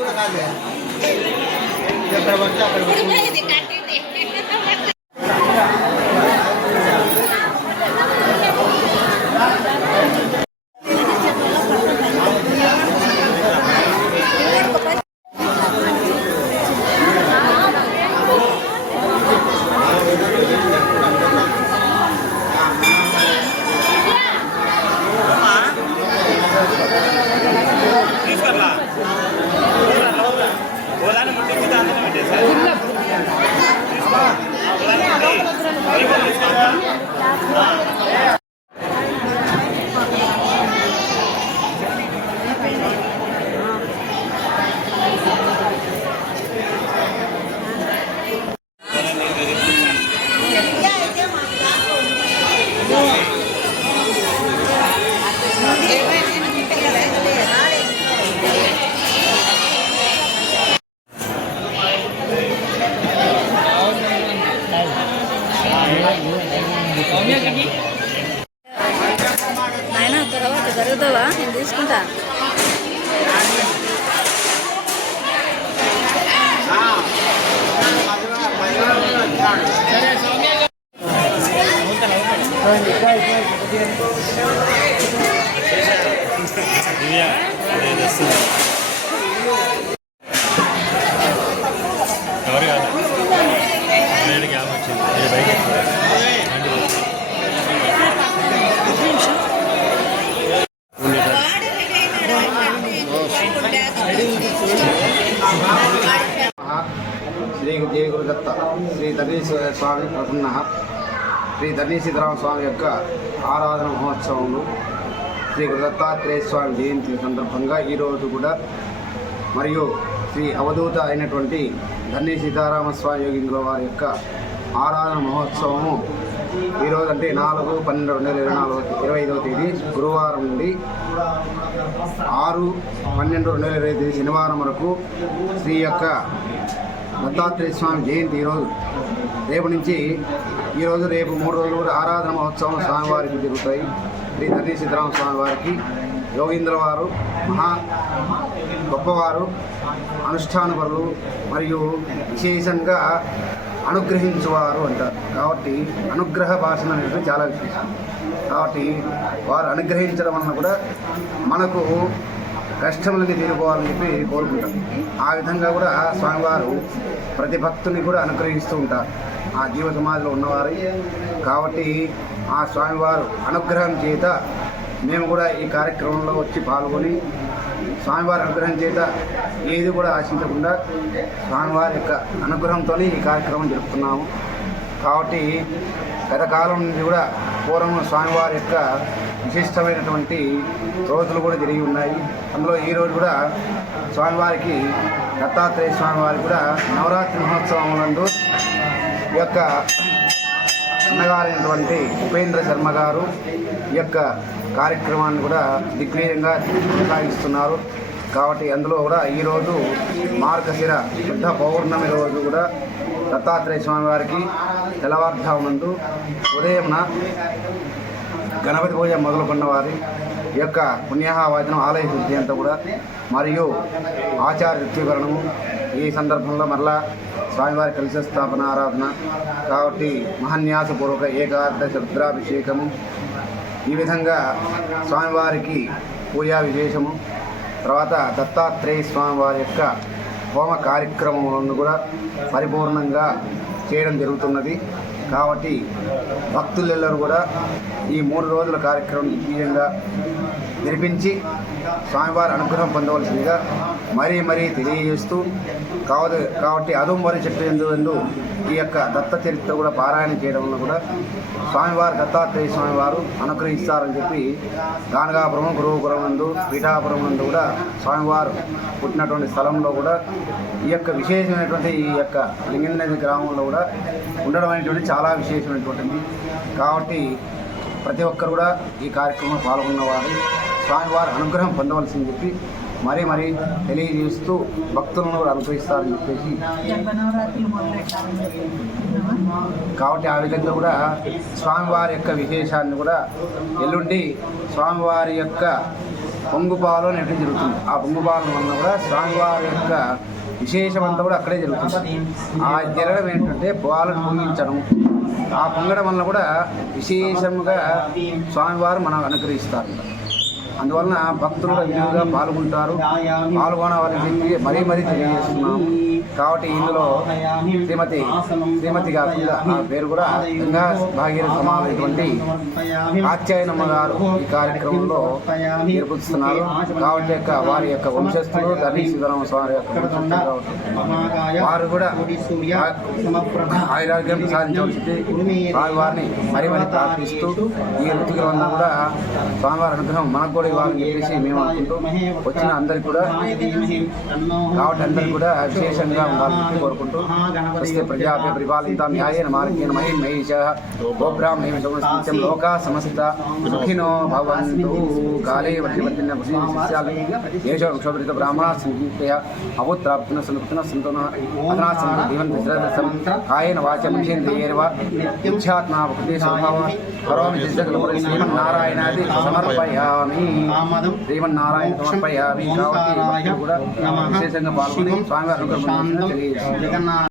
Ya, berapa jam? Berapa jam? జరుగుతావా నేను తీసుకుంటా Yeah. Shri దేవి గురుదత్త శ్రీ ధర్మేశ్వర స్వామి ప్రసన్న. శ్రీ ధర్మీ సీతారామ స్వామి యొక్క ఆరాధన మహోత్సవంలో శ్రీ గురుదత్తాత్రేయ స్వామి జయంతి సందర్భంగా ఈరోజు కూడా మరియు శ్రీ అవధూత అయినటువంటి ధర్మీ సీతారామ స్వామి యోగింద్ర వారి యొక్క ఆరాధన మహోత్సవము ఈరోజు అంటే నాలుగు పన్నెండు రెండు వేల ఇరవై నాలుగు ఇరవై ఐదవ తేదీ గురువారం నుండి ఆరు పన్నెండు రెండు వేల ఇరవై తేదీ శనివారం వరకు శ్రీ యొక్క దత్తాత్రేయ స్వామి జయంతి ఈరోజు రేపు నుంచి ఈరోజు రేపు మూడు రోజులు కూడా ఆరాధన మహోత్సవం స్వామివారికి జరుగుతాయి. శ్రీ ధర్మీ సీతారామ స్వామి వారికి యోగీంద్ర వారు మహా గొప్పవారు అనుష్ఠానపరులు మరియు విశేషంగా అనుగ్రహించువారు అంటారు. కాబట్టి అనుగ్రహ భాషణ అనేది చాలా విశేషం. కాబట్టి వారు అనుగ్రహించడం వలన కూడా మనకు కష్టములని తీరుకోవాలని చెప్పి కోరుకుంటాం ఆ విధంగా కూడా స్వామివారు ప్రతి భక్తుని కూడా అనుగ్రహిస్తూ ఉంటారు. ఆ జీవ సమాధిలో ఉన్నవారు. కాబట్టి ఆ స్వామివారు అనుగ్రహం చేత మేము కూడా ఈ కార్యక్రమంలో వచ్చి పాల్గొని స్వామివారి అనుగ్రహం చేత ఏది కూడా ఆశించకుండా స్వామివారి యొక్క అనుగ్రహంతో ఈ కార్యక్రమం జరుపుతున్నాము. కాబట్టి గత కాలం నుండి కూడా పూర్వం స్వామివారి యొక్క విశిష్టమైనటువంటి రోజులు కూడా జరిగి ఉన్నాయి. అందులో ఈ రోజు కూడా స్వామివారికి దత్తాత్రేయ స్వామివారికి కూడా నవరాత్రి మహోత్సవం నందు ఈ యొక్క అన్నగారైనటువంటి ఉపేంద్ర శర్మ గారు ఈ యొక్క కార్యక్రమాన్ని కూడా దిగ్విజయంగా కొనసాగిస్తున్నారు. కాబట్టి అందులో కూడా ఈరోజు మార్గశిర శుద్ధ పౌర్ణమి రోజు కూడా దత్తాత్రేయ స్వామి వారికి తెల్లవారుజామునందు ఉదయంన గణపతి పూజ మొదలుకున్న వారి యొక్క పుణ్యాహవాచనం ఆలయ శుద్ధి అంతా కూడా మరియు ఆచార రుచికరణము ఈ సందర్భంలో మరలా స్వామివారి కలిసి స్థాపన ఆరాధన కాబట్టి మహాన్యాసపూర్వక ఏకాదశ రుద్రాభిషేకము ఈ విధంగా స్వామివారికి పూజా విశేషము. తర్వాత దత్తాత్రేయ స్వామివారి యొక్క హోమ కార్యక్రమములను కూడా పరిపూర్ణంగా చేయడం జరుగుతున్నది. కాబట్టి భక్తులెల్లరూ కూడా ఈ మూడు రోజుల కార్యక్రమం దిగ్విజయంగా నిర్మించి స్వామివారి అనుగ్రహం పొందవలసిందిగా మరీ మరీ తెలియజేస్తూ కావదు కాబట్టి అదుమరి చెట్టు ఎందుకు ఈ యొక్క దత్త చరిత్ర కూడా పారాయణ చేయడం వల్ల కూడా స్వామివారు దత్తాత్రేయ స్వామివారు అనుగ్రహిస్తారని చెప్పి గానగాపురం గురువుపురం నందు పీఠాపురం నందు కూడా స్వామివారు పుట్టినటువంటి స్థలంలో కూడా ఈ యొక్క విశేషమైనటువంటి ఈ యొక్క లింగనది గ్రామంలో కూడా ఉండడం అనేటువంటి చాలా విశేషమైనటువంటిది. కాబట్టి ప్రతి ఒక్కరు కూడా ఈ కార్యక్రమంలో పాల్గొన్నవారు స్వామివారి అనుగ్రహం పొందవలసింది చెప్పి మరీ మరీ తెలియజేస్తూ భక్తులను కూడా అనుగ్రహిస్తారని చెప్పేసి కాబట్టి ఆ విధంగా కూడా స్వామివారి యొక్క విశేషాన్ని కూడా ఎల్లుండి స్వామివారి యొక్క పొంగుపాలు అనేవి జరుగుతుంది. ఆ పొంగుపాలన వలన కూడా స్వామివారి యొక్క విశేషం అంతా కూడా అక్కడే జరుగుతుంది. ఆ జరగడం ఏంటంటే పాలను పొంగించడం. ఆ పొంగడం వలన కూడా విశేషముగా స్వామివారు మనం అనుగ్రహిస్తారు. అందువలన భక్తులు కూడా పాల్గొంటారు. పాల్గొనవాలని చెప్పి మరీ మరీ తెలియజేస్తున్నాం కాబట్టి ఇందులో శ్రీమతి శ్రీమతి కాకుండా ఆ పేరు కూడా గంగా భాగీరథ సమానమైనటువంటి ఆచ్యాయనమ్మ గారు ఈ కార్యక్రమంలో నిర్వహిస్తున్నారు కాబట్టి యొక్క వారి యొక్క వంశస్థులు ధనీశ్వరం స్వామి యొక్క వారు కూడా ఆయురాగ్యం సాధించవలసింది వారి వారిని మరి మరి ప్రార్థిస్తూ ఈ ఋతుకుల కూడా స్వామివారి అనుగ్రహం మనకు కూడా ఇవ్వాలని చెప్పేసి మేము అనుకుంటూ వచ్చిన అందరికి కూడా కాబట్టి అందరికి కూడా విశేషంగా ఉండాలని చెప్పి కోరుకుంటూ స్వస్తి ప్రజాభ్య పరిపాలిత న్యాయేన మార్గేణ మహిం మహిష గోబ్రాహ్మణి నిత్యం లోకా సమస్త సుఖినో భవంతు కాలే వర్షవర్తిన శిష్యాలు ఏష వృక్షభృత బ్రాహ్మణ సంకీర్తయ అపుత్రాప్తిన సంతున సంతున అధనా సంత జీవన్ విశ్రదసం కాయేన వాచ మహేంద్రియేర్వ ఇచ్ఛాత్మా భక్తి స్వభావ కరోమి చిత్తకలపరి శ్రీమన్నారాయణాది సమర్పయామి శ్రీమన్నారాయణ సమర్పయామి కాబట్టి భక్తులు కూడా విశేషంగా పాల్గొని స్వామివారి తెలియజేస్తున్నారు.